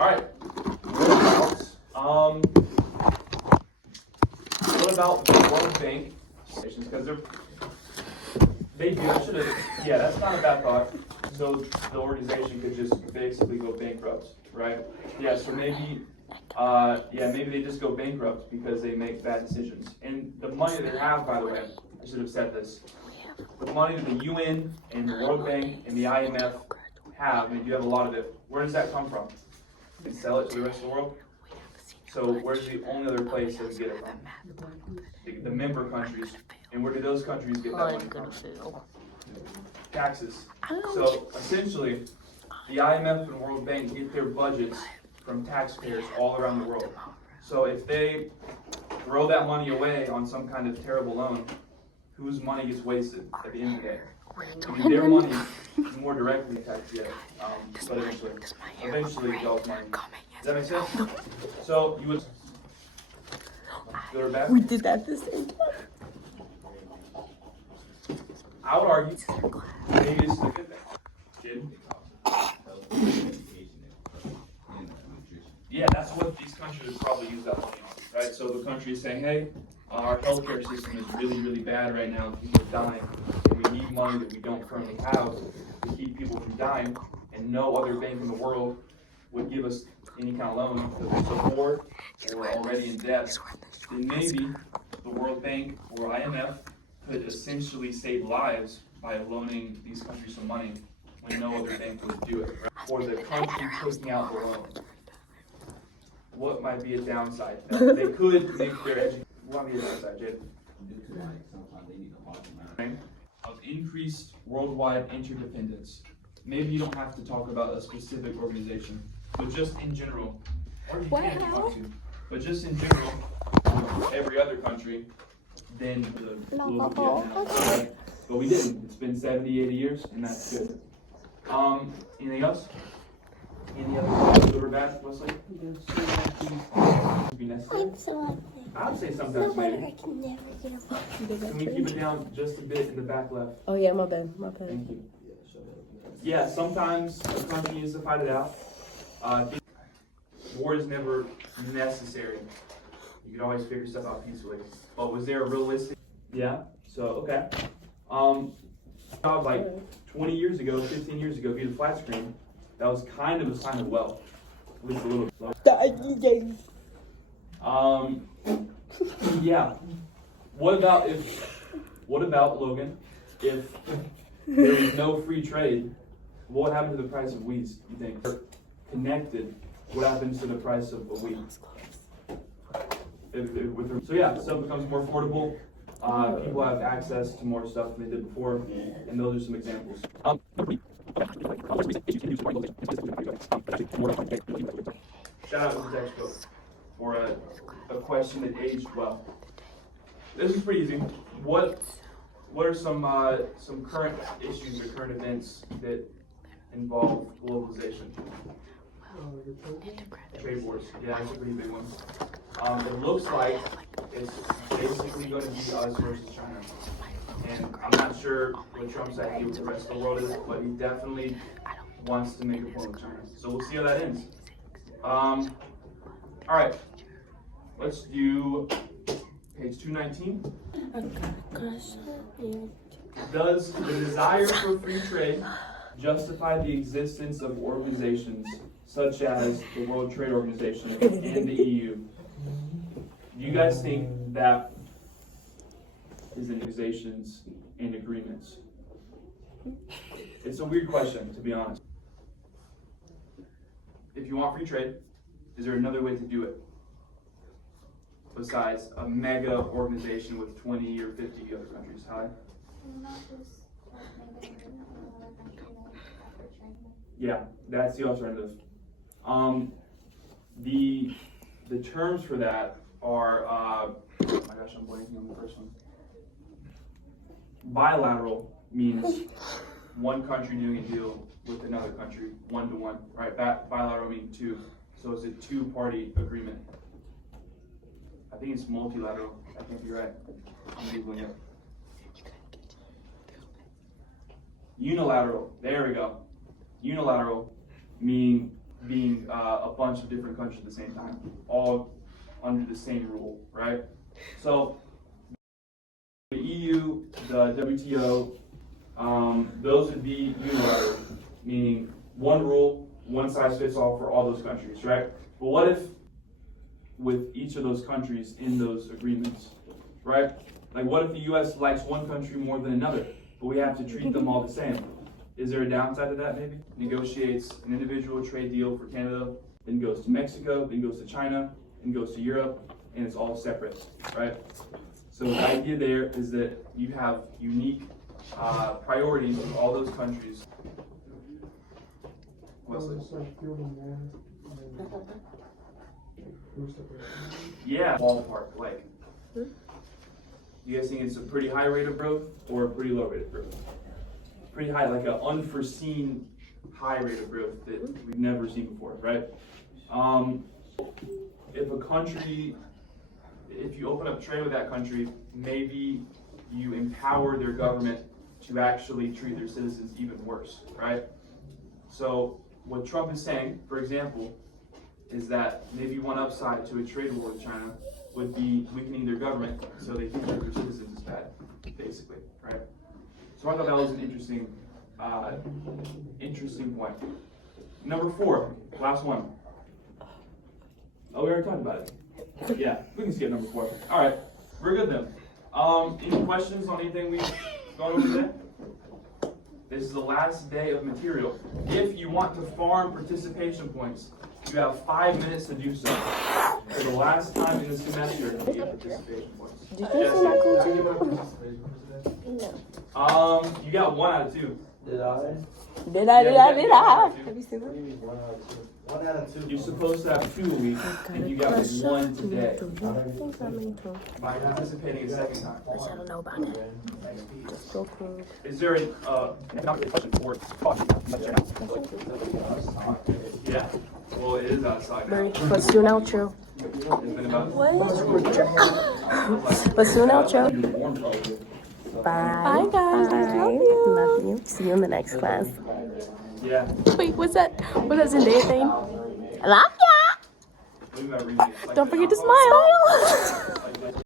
right. What about the World Bank? Because they do. I should have. Yeah, that's not a bad thought. So the organization could just basically go bankrupt, right? Yeah. So maybe, maybe they just go bankrupt because they make bad decisions. And the money they have, by the way, I should have said this. The money that the UN and the World Bank and the IMF have, and you have a lot of it. Where does that come from? They sell it to the rest of the world. So where's the only other place that we get it from? The member countries. And where do those countries get that money from? Taxes. So essentially, the IMF and World Bank get their budgets from taxpayers all around the world. So if they throw that money away on some kind of terrible loan, whose money gets wasted at the end of the day? Maybe their money is more directly taxed yet, but eventually y'all's money. Does that make sense? So you would good or bad? We did that the same time. I would argue maybe it's a good thing. Yeah, that's what these countries would probably use that money on, right? So the country is saying, hey, our healthcare system is really, really bad right now. People are dying, and we need money that we don't currently have to keep people from dying. And no other bank in the world would give us any kind of loan because we're so poor and we're already in debt. Then maybe the World Bank or IMF could essentially save lives by loaning these countries some money when no other bank would do it. Or the country taking out the loan. What might be a downside? They could make their education. What might be a downside, Jade? Of increased worldwide interdependence. Maybe you don't have to talk about a specific organization, but just in general. Or you can if you want to. But just in general, every other country, then the global Vietnam, right? But we didn't. It's been 70, 80 years, and that's good. Anything else? Any other thoughts, good or bad, Wesley? Be necessary? I would say sometimes maybe. I can never get a Can we keep it down just a bit in the back left? Oh yeah, my bad. Thank you. Yeah, sometimes a country needs to fight it out. War is never necessary. You can always figure stuff out peacefully. But was there a realistic? Yeah. So okay. Like 20 years ago, 15 years ago, via the flat screen, that was kind of a sign of wealth. At least a little bit. Yeah. What about Logan? If there was no free trade, what would happen to the price of weeds, you think? Connected, what happens to the price of a weed? So yeah, stuff becomes more affordable. People have access to more stuff than they did before, and those are some examples. Shout out to the textbook for a question that aged well. This is pretty easy. What are some current issues or current events that involve globalization? Trade wars. Yeah, that's a pretty big one. It looks like it's basically going to be us versus China. And I'm not sure what Trump's idea with the rest of the world is, but he definitely wants to make a point with China. So we'll see how that ends. All right. Let's do page 219. Does the desire for free trade justify the existence of organizations such as the World Trade Organization and the EU? Do you guys think that is in organizations and agreements? It's a weird question, to be honest. If you want free trade, is there another way to do it besides a mega organization with 20 or 50 other countries? Hi? Yeah, that's the alternative. The terms for that are, oh my gosh, I'm blanking on the first one. Bilateral means one country doing a deal with another country, 1-to-1, right? Bilateral means two, so it's a two-party agreement. I think it's multilateral. I can't be right. I'm Googling it. Unilateral. There we go. Unilateral meaning being a bunch of different countries at the same time, all under the same rule, right? So the EU, the WTO, those would be unilateral, meaning one rule, one size fits all for all those countries, right? But what if with each of those countries in those agreements, right? Like what if the US likes one country more than another, but we have to treat them all the same? Is there a downside to that maybe? Negotiates an individual trade deal for Canada, then goes to Mexico, then goes to China, then goes to Europe, and it's all separate, right? So the idea there is that you have unique priorities in all those countries. Wesley? Yeah, ballpark, like, you guys think it's a pretty high rate of growth or a pretty low rate of growth? Pretty high, like an unforeseen high rate of growth that we've never seen before, right? If a country, if you open up trade with that country, maybe you empower their government to actually treat their citizens even worse, right? So what Trump is saying, for example, is that maybe one upside to a trade war with China would be weakening their government so they think that their citizens is bad, basically, right? So I thought that was an interesting point. Number 4, last one. Oh, we already talked about it. Yeah, we can skip number 4. All right, we're good then. Any questions on anything we've gone over today? This is the last day of material. If you want to farm participation points, you have 5 minutes to do so. For the last time in the semester, you get participation points. Did you say my cool No. You got 1 out of 2. Did I? Did I? Have you seen What do you mean 1 out of 2? 1 out of 2. You're supposed to have 2 a week, and you got 1 today by participating a second time. I don't know about it. Just so cool. Is there a question for Yeah. Well, it is outside now. Let's do an outro. It's been about Let's do an outro. warm probably. Bye. Bye, guys. I love you. Love you. See you in the next class. Yeah. Wait, what's that? What's that Zendaya thing? I love ya. What about reading it? Like Don't the forget to alcohol? smile. Like